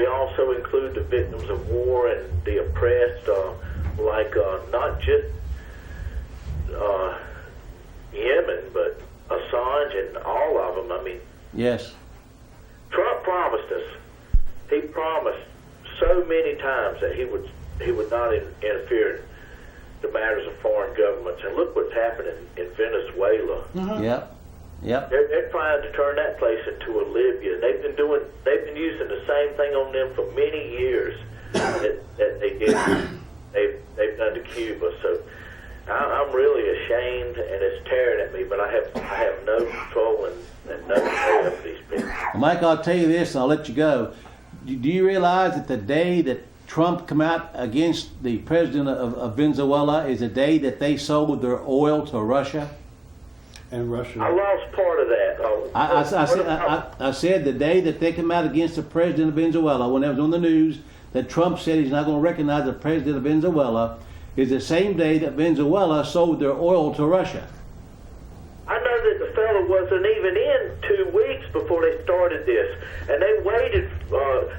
also include the victims of war and the oppressed, not just Yemen, but Assange and all of them? I mean, yes. Trump promised us. He promised so many times that he would not interfere in the matters of foreign governments. And look what's happening in Venezuela. Mm-hmm. Yep. They're trying to turn that place into a Libya. They've been using the same thing on them for many years that they've done to Cuba. So I'm really ashamed, and it's tearing at me. But I have no control and no control over these people. Well, Mike, I'll tell you this, and I'll let you go. Do you realize that the day that Trump come out against the president of Venezuela is the day that they sold their oil to Russia? And Russia. I lost part of that. I said the day that they come out against the president of Venezuela, when that was on the news, that Trump said he's not going to recognize the president of Venezuela, is the same day that Venezuela sold their oil to Russia. I know that the fellow wasn't even in 2 weeks before they started this, and they waited.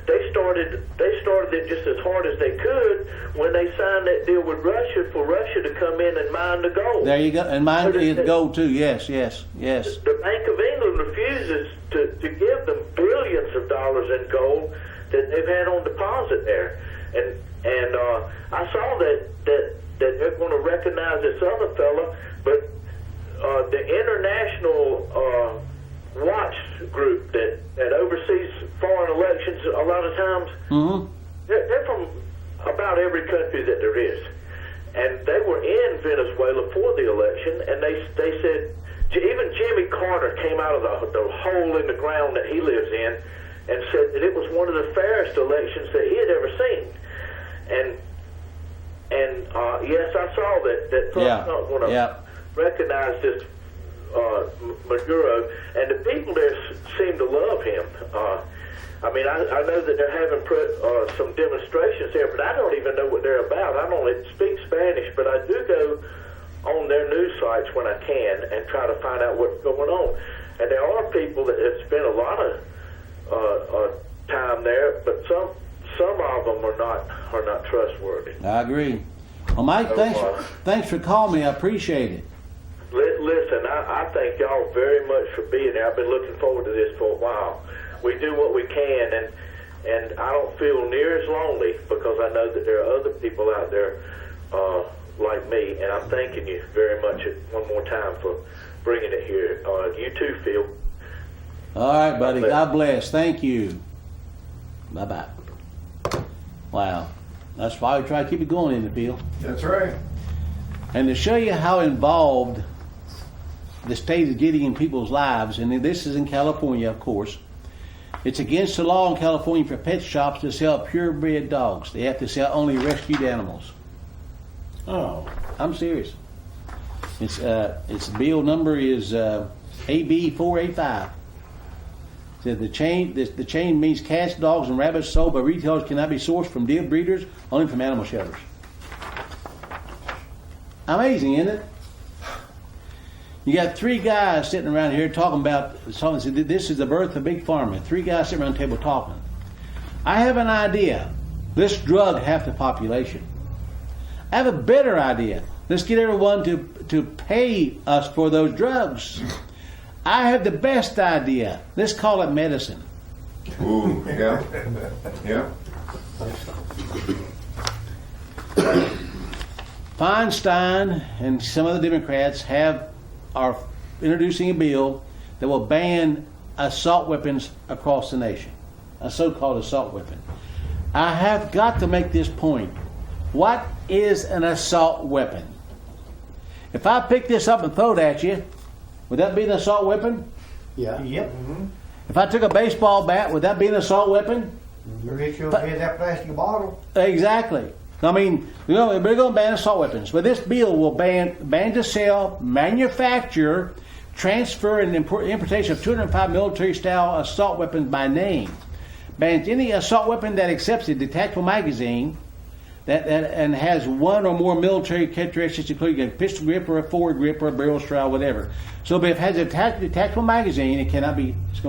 They started it just as hard as they could when they signed that deal with Russia for Russia to come in and mine the gold. There you go. And mine is gold too. Yes, yes, yes. The Bank of England refuses to give them billions of dollars in gold that they've had on deposit there, and I saw that they're going to recognize this other fella, but the international watch group that oversees foreign elections a lot of times, they're from about every country that there is, and they were in Venezuela for the election, and they said even Jimmy Carter came out of the hole in the ground that he lives in and said that it was one of the fairest elections that he had ever seen, and yes, I saw that Trump's not going to recognize this Maduro, and the people there seem to love him. I mean, I know that they're having some demonstrations there, but I don't even know what they're about. I don't speak Spanish, but I do go on their news sites when I can and try to find out what's going on. And there are people that have spent a lot of time there, but some of them are not trustworthy. I agree. Well, Mike, thanks for calling me. I appreciate it. Listen, I thank y'all very much for being there. I've been looking forward to this for a while. We do what we can, and I don't feel near as lonely because I know that there are other people out there like me, and I'm thanking you very much one more time for bringing it here. You too, Phil. All right, buddy. God bless. Thank you. Bye-bye. Wow. That's why we try to keep it going in the field. That's right. And to show you how involved the state is getting in people's lives, and this is in California, of course, it's against the law in California for pet shops to sell purebred dogs. They have to sell only rescued animals. Oh. I'm serious. Its bill number is AB 485. Said the chain means cats, dogs, and rabbits sold by retailers cannot be sourced from deer breeders, only from animal shelters. Amazing, isn't it? You got 3 guys sitting around here talking this is the birth of big pharma. 3 guys sitting around the table talking. I have an idea. Let's drug half the population. I have a better idea. Let's get everyone to pay us for those drugs. I have the best idea. Let's call it medicine. Ooh, yeah. Yeah. Feinstein and some other Democrats are introducing a bill that will ban assault weapons across the nation. A so-called assault weapon. I have got to make this point. What is an assault weapon? If I pick this up and throw it at you, would that be an assault weapon? Yeah. Yep. If I took a baseball bat, would that be an assault weapon? Or hit you over the head with that plastic bottle. Exactly. I mean, we're going to ban assault weapons, but this bill will ban to sell, manufacture, transfer, and importation of 205 military-style assault weapons by name. Bans any assault weapon that accepts a detachable magazine and has one or more military characteristics, including a pistol grip or a forward grip or a barrel straw, whatever. So, if it has a detachable magazine, it's going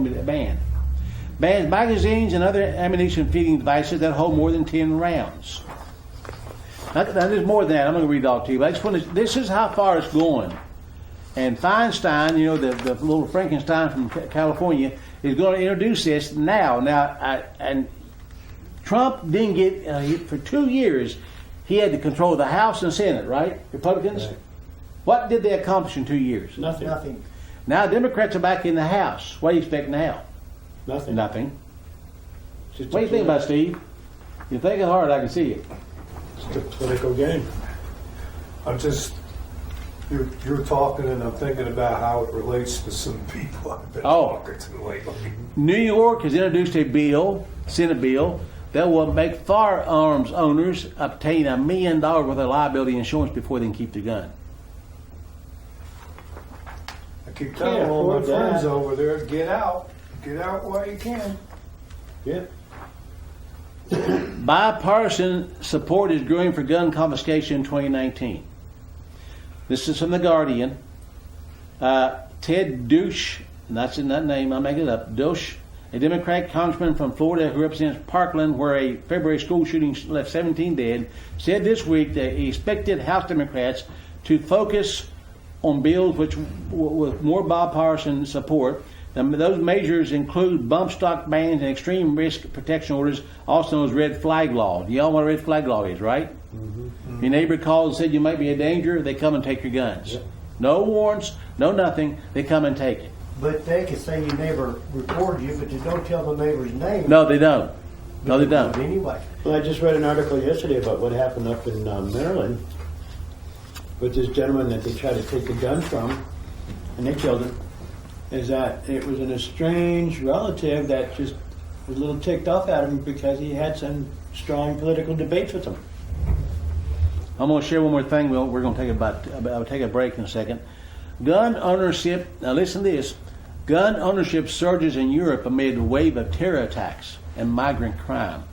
to be banned. Bans magazines and other ammunition feeding devices that hold more than 10 rounds. Now, there's more than that. I'm going to read it all to you. But I just want to, this is how far it's going. And Feinstein, the little Frankenstein from California, is going to introduce this now. And Trump didn't get, for 2 years, he had to control the House and Senate, right? Republicans? Right. What did they accomplish in 2 years? Nothing. Now Democrats are back in the House. What do you expect now? Nothing. Nothing. Just What do you think about, Steve? You're thinking hard, I can see it. It's a political game. You're talking and I'm thinking about how it relates to some people I've been talking to lately. New York has introduced a bill, Senate bill, that will make firearms owners obtain $1 million worth of liability insurance before they can keep the gun. I keep telling all my friends over there, get out while you can. Yeah. Bipartisan support is growing for gun confiscation in 2019. This is from The Guardian. Ted Douche, and that's in that name, I'll make it up, Douche, a Democratic congressman from Florida who represents Parkland, where a February school shooting left 17 dead, said this week that he expected House Democrats to focus on bills with more bipartisan support. Those measures include bump stock bans and extreme risk protection orders, also known as red flag law. You all know what a red flag law is, right? Mm-hmm. Your neighbor called and said you might be a danger, they come and take your guns. Yep. No warrants, no nothing, they come and take it. But they can say your neighbor reported you, but you don't tell the neighbor's name. No, they don't. No, they don't. Anyway. Well, I just read an article yesterday about what happened up in Maryland with this gentleman that they tried to take the gun from, and they killed him. Is that it was an estranged relative that just was a little ticked off at him because he had some strong political debates with him. I'm going to share one more thing. We're going to take a break in a second. Gun ownership. Now listen to this. Gun ownership surges in Europe amid a wave of terror attacks and migrant crime.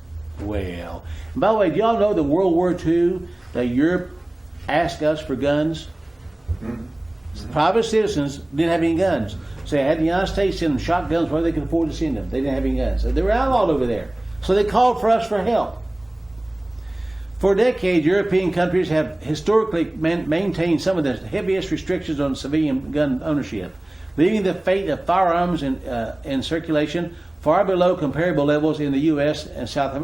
Well, and by the way, do y'all know that World War II, that Europe asked us for guns? Mm-hmm. Private citizens didn't have any guns. So they had the United States send them shotguns where they could afford to send them. They didn't have any guns. So they were outlawed over there. So they called for us for help. For decades, European countries have historically maintained some of the heaviest restrictions on civilian gun ownership, leaving the fate of firearms in circulation far below comparable levels in the U.S. and South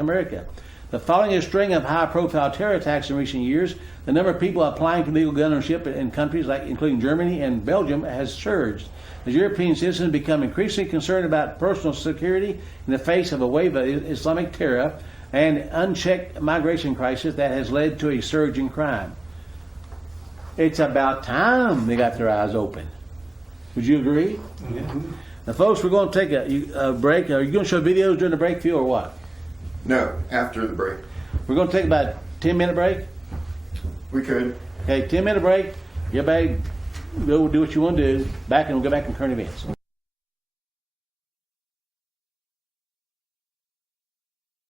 America. But following a string of high-profile terror attacks in recent years, the number of people applying for legal gun ownership in countries including Germany and Belgium has surged. As European citizens become increasingly concerned about personal security in the face of a wave of Islamic terror and unchecked migration crisis that has led to a surge in crime. It's about time they got their eyes open. Would you agree? Mm-hmm. Now, folks, we're going to take a break. Are you going to show videos during the break, Phil, or what? No, after the break. We're going to take about a 10-minute break. We could. Okay, 10-minute break. Get back, go do what you want to do. Back and we'll go back in current events.